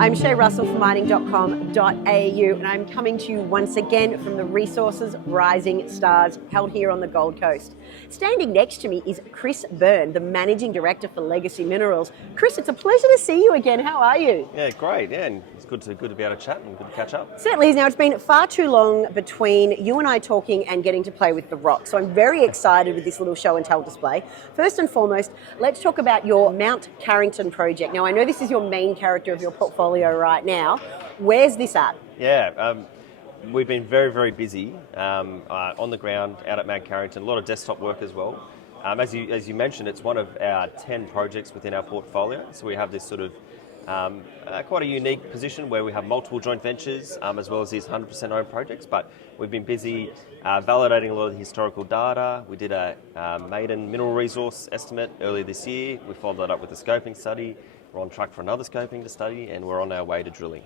I'm Shay Russell from mining.com.au, and I'm coming to you once again from the Resources Rising Stars held here on the Gold Coast. Standing next to me is Chris Byrne, the Managing Director for Legacy Minerals. Chris, it's a pleasure to see you again. How are you? Yeah, great. Yeah, and it's good to be able to chat and good to catch up. Certainly is. Now, it's been far too long between you and I talking and getting to play with the rock, so I'm very excited with this little show and tell display. First and foremost, let's talk about your Mount Carrington project. Now, I know this is your main character of your portfolio right now. Where's this at? Yeah, we've been very, very busy on the ground out at Mount Carrington. A lot of desktop work as well. As you mentioned, it's one of our 10 projects within our portfolio. So we have this sort of quite a unique position where we have multiple joint ventures as well as these 100% owned projects. But we've been busy validating a lot of the historical data. We did a maiden mineral resource estimate earlier this year. We followed that up with a scoping study. We're on track for another scoping study, and we're on our way to drilling.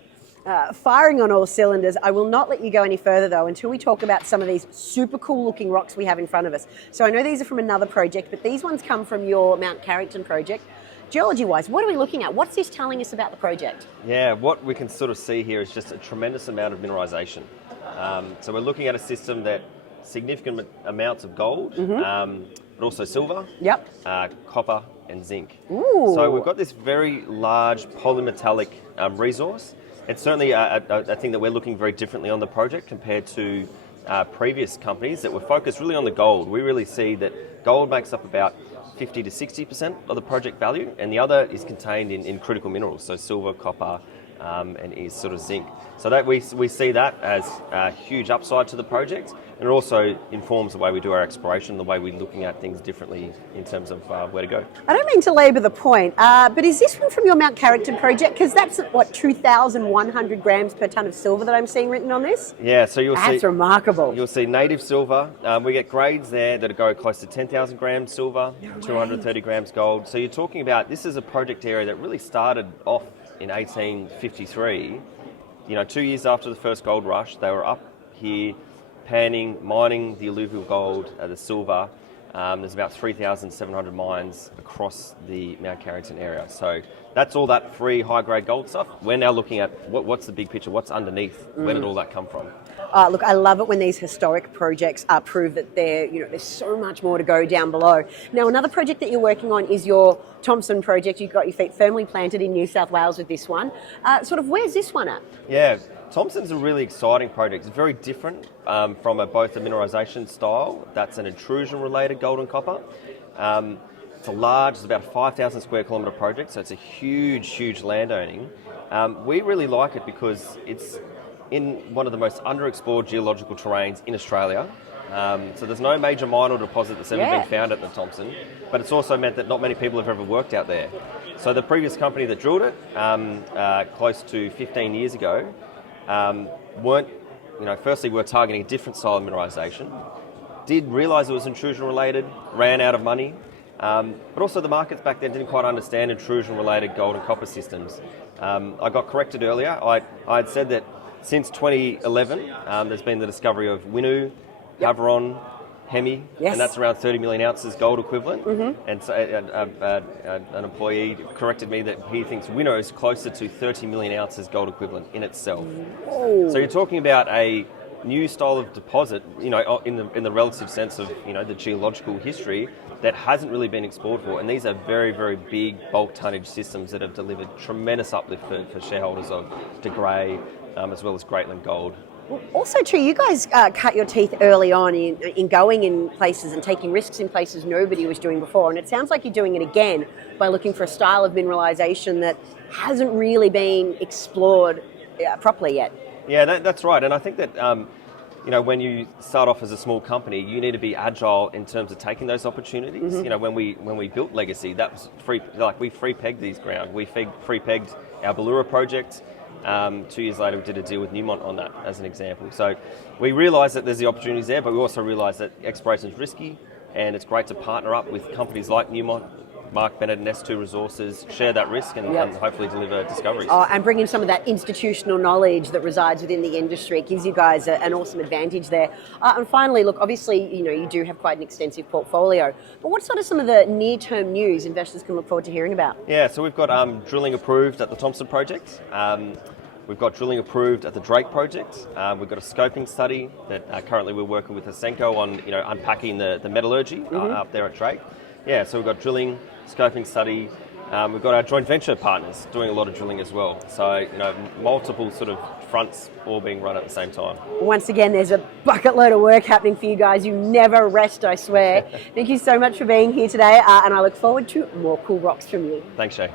Firing on all cylinders. I will not let you go any further, though, until we talk about some of these super cool-looking rocks we have in front of us. So I know these are from another project, but these ones come from your Mount Carrington project. Geology-wise, what are we looking at? What's this telling us about the project? Yeah, what we can sort of see here is just a tremendous amount of mineralisation. So we're looking at a system that significant amounts of gold, but also silver, copper, and zinc. Ooh. So we've got this very large polymetallic resource. It's certainly a thing that we're looking very differently on the project compared to previous companies that were focused really on the gold. We really see that gold makes up about 50 to 60% of the project value, and the other is contained in critical minerals, so silver, copper, and is sort of zinc. So that we see that as a huge upside to the project, and it also informs the way we do our exploration, the way we're looking at things differently in terms of where to go. I don't mean to labour the point, but is this one from your Mount Carrington project? Because that's, what, 2,100 grams per tonne of silver that I'm seeing written on this? Yeah, so That's remarkable. You'll see native silver. We get grades there that go close to 10,000 grams silver, 230 grams gold. So you're talking about, this is a project area that really started off in 1853. 2 years after the first gold rush, they were up here panning, mining the alluvial gold, the silver. There's about 3,700 mines across the Mount Carrington area. So that's all that free high-grade gold stuff. We're now looking at what's the big picture, what's underneath, where did all that come from? Look, I love it when these historic projects prove that there's so much more to go down below. Now, another project that you're working on is your Thompson project. You've got your feet firmly planted in New South Wales with this one. Where's this one at? Yeah, Thomson's a really exciting project. It's very different from both a mineralisation style. That's an intrusion-related gold and copper. It's it's about a 5,000 square kilometre project, so it's a huge, huge landowning. We really like it because it's in one of the most underexplored geological terrains in Australia. So there's no major mine or deposit that's ever been found at the Thompson, but it's also meant that not many people have ever worked out there. So the previous company that drilled it close to 15 years ago firstly we're targeting a different style of mineralisation, did realise it was intrusion related, ran out of money, but also the markets back then didn't quite understand intrusion related gold and copper systems. I got corrected earlier. I had said that since 2011 there's been the discovery of Winu, Havieron, Hemi, and that's around 30 million ounces gold equivalent. And so an employee corrected me that he thinks Winu is closer to 30 million ounces gold equivalent in itself. Whoa. So you're talking about a new style of deposit, in the relative sense of the geological history that hasn't really been explored for. And these are very, very big bulk tonnage systems that have delivered tremendous uplift for shareholders of De Grey, as well as Greatland Gold. Also, too, you guys cut your teeth early on in going in places and taking risks in places nobody was doing before. And it sounds like you're doing it again by looking for a style of mineralisation that hasn't really been explored properly yet. Yeah, that's right. And I think that, when you start off as a small company, you need to be agile in terms of taking those opportunities. When we built Legacy, that was we free-pegged these ground. We free-pegged our Ballura project. 2 years later, we did a deal with Newmont on that, as an example. So we realise that there's the opportunities there, but we also realise that exploration is risky, and it's great to partner up with companies like Newmont, Mark Bennett and S2 Resources share that risk and hopefully deliver discoveries. Oh, and bring in some of that institutional knowledge that resides within the industry. It gives you guys an awesome advantage there. And finally, look, obviously, you do have quite an extensive portfolio, but what's sort of some of the near-term news investors can look forward to hearing about? Yeah, so we've got drilling approved at the Thompson project. We've got drilling approved at the Drake project. We've got a scoping study that currently we're working with Asenco on, unpacking the metallurgy up there at Drake. Yeah, so we've got drilling, scoping study. We've got our joint venture partners doing a lot of drilling as well. So, multiple sort of fronts all being run at the same time. Once again, there's a bucket load of work happening for you guys. You never rest, I swear. Thank you so much for being here today, and I look forward to more cool rocks from you. Thanks, Shay.